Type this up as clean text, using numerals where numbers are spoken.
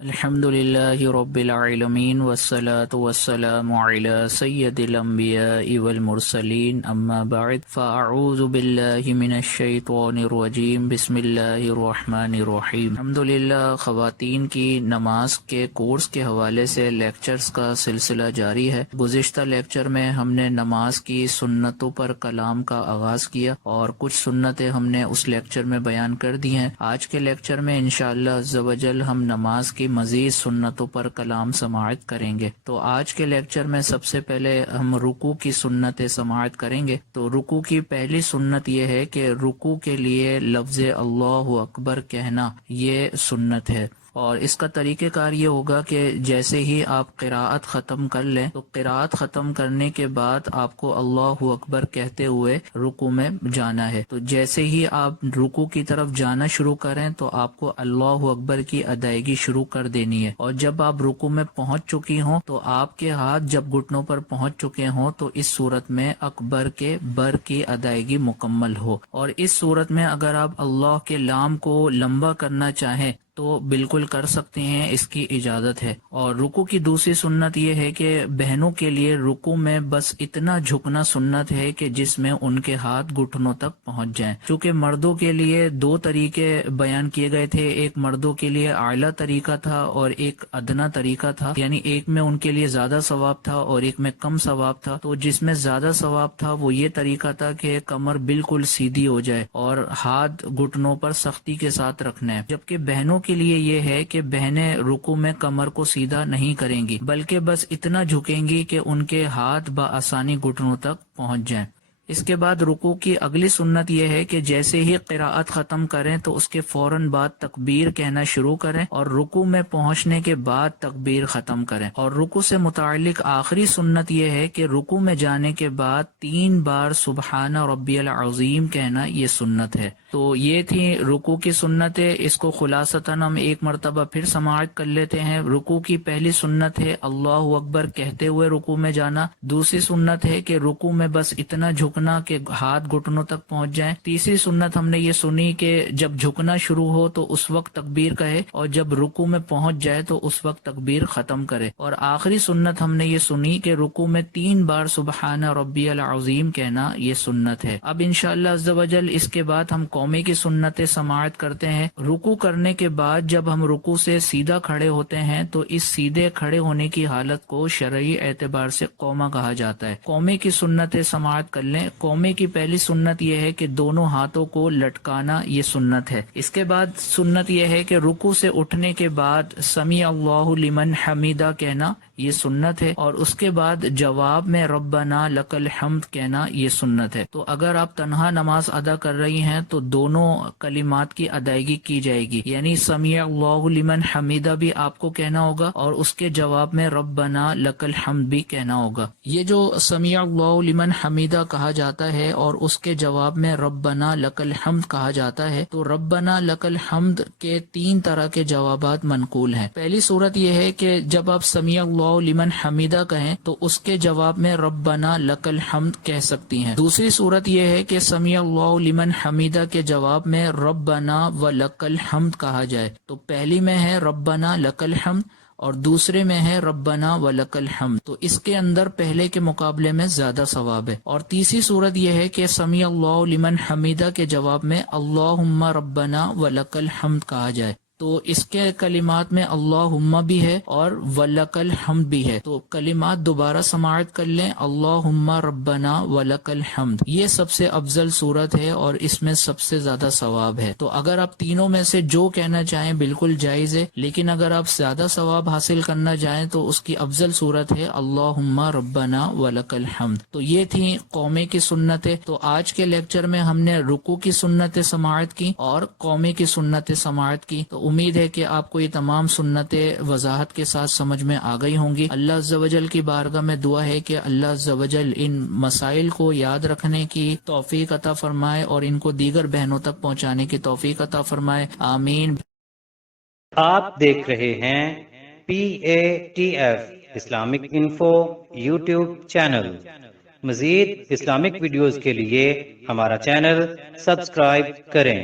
الحمدللہ رب العالمین والصلاة والسلام علی سید الانبیاء والمرسلین اما بعد فاعوذ باللہ من الشیطان الرجیم بسم اللہ الرحمن الرحیم۔ الحمدللہ خواتین کی نماز کے کورس کے حوالے سے لیکچرز کا سلسلہ جاری ہے۔ گزشتہ لیکچر میں ہم نے نماز کی سنتوں پر کلام کا آغاز کیا اور کچھ سنتیں ہم نے اس لیکچر میں بیان کر دی ہیں۔ آج کے لیکچر میں انشاءاللہ عز و جل ہم نماز کی مزید سنتوں پر کلام سماعت کریں گے۔ تو آج کے لیکچر میں سب سے پہلے ہم رکوع کی سنتیں سماعت کریں گے۔ تو رکوع کی پہلی سنت یہ ہے کہ رکوع کے لیے لفظ اللہ اکبر کہنا یہ سنت ہے، اور اس کا طریقہ کار یہ ہوگا کہ جیسے ہی آپ قراءت ختم کر لیں تو قراءت ختم کرنے کے بعد آپ کو اللہ اکبر کہتے ہوئے رکوع میں جانا ہے۔ تو جیسے ہی آپ رکوع کی طرف جانا شروع کریں تو آپ کو اللہ اکبر کی ادائیگی شروع کر دینی ہے، اور جب آپ رکوع میں پہنچ چکی ہوں تو آپ کے ہاتھ جب گھٹنوں پر پہنچ چکے ہوں تو اس صورت میں اکبر کے بر کی ادائیگی مکمل ہو، اور اس صورت میں اگر آپ اللہ کے لام کو لمبا کرنا چاہیں تو بالکل کر سکتے ہیں، اس کی اجازت ہے۔ اور رکوع کی دوسری سنت یہ ہے کہ بہنوں کے لیے رکوع میں بس اتنا جھکنا سنت ہے کہ جس میں ان کے ہاتھ گھٹنوں تک پہنچ جائیں۔ چونکہ مردوں کے لیے دو طریقے بیان کیے گئے تھے، ایک مردوں کے لیے اعلیٰ طریقہ تھا اور ایک ادنا طریقہ تھا، یعنی ایک میں ان کے لیے زیادہ ثواب تھا اور ایک میں کم ثواب تھا۔ تو جس میں زیادہ ثواب تھا وہ یہ طریقہ تھا کہ کمر بالکل سیدھی ہو جائے اور ہاتھ گھٹنوں پر سختی کے ساتھ رکھنا ہے، جبکہ بہنوں کے لیے یہ ہے کہ بہنیں رکوع میں کمر کو سیدھا نہیں کریں گی بلکہ بس اتنا جھکیں گی کہ ان کے ہاتھ بآسانی گھٹنوں تک پہنچ جائیں۔ اس کے بعد رکوع کی اگلی سنت یہ ہے کہ جیسے ہی قراءت ختم کریں تو اس کے فوراً بعد تکبیر کہنا شروع کریں، اور رکوع میں پہنچنے کے بعد تکبیر ختم کریں۔ اور رکوع سے متعلق آخری سنت یہ ہے کہ رکوع میں جانے کے بعد 3 بار سبحان ربی العظیم کہنا یہ سنت ہے۔ تو یہ تھی رکوع کی سنتیں، اس کو خلاصتاً ہم ایک مرتبہ پھر سماعت کر لیتے ہیں۔ رکوع کی پہلی سنت ہے اللہ اکبر کہتے ہوئے رکوع میں جانا، دوسری سنت ہے کہ رکوع میں بس اتنا جھکنا کہ ہاتھ گھٹنوں تک پہنچ جائیں، تیسری سنت ہم نے یہ سنی کہ جب جھکنا شروع ہو تو اس وقت تکبیر کہے، اور جب رکوع میں پہنچ جائے تو اس وقت تکبیر ختم کرے، اور آخری سنت ہم نے یہ سنی کہ رکوع میں 3 بار سبحان ربی العظیم کہنا یہ سنت ہے۔ اب انشاءاللہ عز و جل اس کے بعد ہم قومی کی سنتیں سماعت کرتے ہیں۔ رکوع کرنے کے بعد جب ہم رکوع سے سیدھا کھڑے ہوتے ہیں تو اس سیدھے کھڑے ہونے کی حالت کو شرعی اعتبار سے قومہ کہا جاتا ہے۔ قومے کی سنتیں سماعت کر لیں۔ قومے کی پہلی سنت یہ ہے کہ دونوں ہاتھوں کو لٹکانا یہ سنت ہے۔ اس کے بعد سنت یہ ہے کہ رکوع سے اٹھنے کے بعد سمیع اللہ لمن حمیدہ کہنا یہ سنت ہے، اور اس کے بعد جواب میں ربنا لک الحمد کہنا یہ سنت ہے۔ تو اگر آپ تنہا نماز ادا کر رہی ہیں تو دونوں کلمات کی ادائیگی کی جائے گی، یعنی سمیع اللہ لمن حمیدہ بھی آپ کو کہنا ہوگا اور اس کے جواب میں ربنا لک الحمد بھی کہنا ہوگا۔ یہ جو سمیع اللہ لمن حمیدہ کہا جاتا ہے اور اس کے جواب میں ربنا لک الحمد کہا جاتا ہے، تو ربنا لک الحمد کے 3 طرح کے جوابات منقول ہیں۔ پہلی صورت یہ ہے کہ جب آپ سمیع اللہ لمن حمیدہ کہیں تو اس کے جواب میں ربنا لک الحمد کہہ سکتی ہیں۔ دوسری صورت یہ ہے کہ سمیع اللہ لمن حمیدہ کے جواب میں ربنا ولک الحمد کہا جائے، تو پہلی میں ہے ربنا لک الحمد اور دوسرے میں ہے ربنا ولک الحمد، تو اس کے اندر پہلے کے مقابلے میں زیادہ ثواب ہے۔ اور تیسری صورت یہ ہے کہ سمیع اللہ لمن حمیدہ کے جواب میں اللہم ربنا ولک الحمد کہا جائے، تو اس کے کلمات میں اللہم بھی ہے اور ولک الحمد بھی ہے۔ تو کلمات دوبارہ سماعت کر لیں، اللہم ربنا ولک الحمد، یہ سب سے افضل صورت ہے اور اس میں سب سے زیادہ ثواب ہے۔ تو اگر آپ تینوں میں سے جو کہنا چاہیں بالکل جائز ہے، لیکن اگر آپ زیادہ ثواب حاصل کرنا چاہیں تو اس کی افضل صورت ہے اللہم ربنا ولک الحمد۔ تو یہ تھی قومے کی سنتیں۔ تو آج کے لیکچر میں ہم نے رکوع کی سنتیں سماعت کی اور قومے کی سنتیں سماعت کی۔ تو امید ہے کہ آپ کو یہ تمام سنتیں وضاحت کے ساتھ سمجھ میں آ گئی ہوں گی۔ اللہ عز و جل کی بارگاہ میں دعا ہے کہ اللہ عز و جل ان مسائل کو یاد رکھنے کی توفیق عطا فرمائے اور ان کو دیگر بہنوں تک پہنچانے کی توفیق عطا فرمائے، آمین۔ آپ دیکھ رہے ہیں PATF Islamic info YouTube channel. مزید اسلامک ویڈیوز کے لیے ہمارا چینل سبسکرائب کریں۔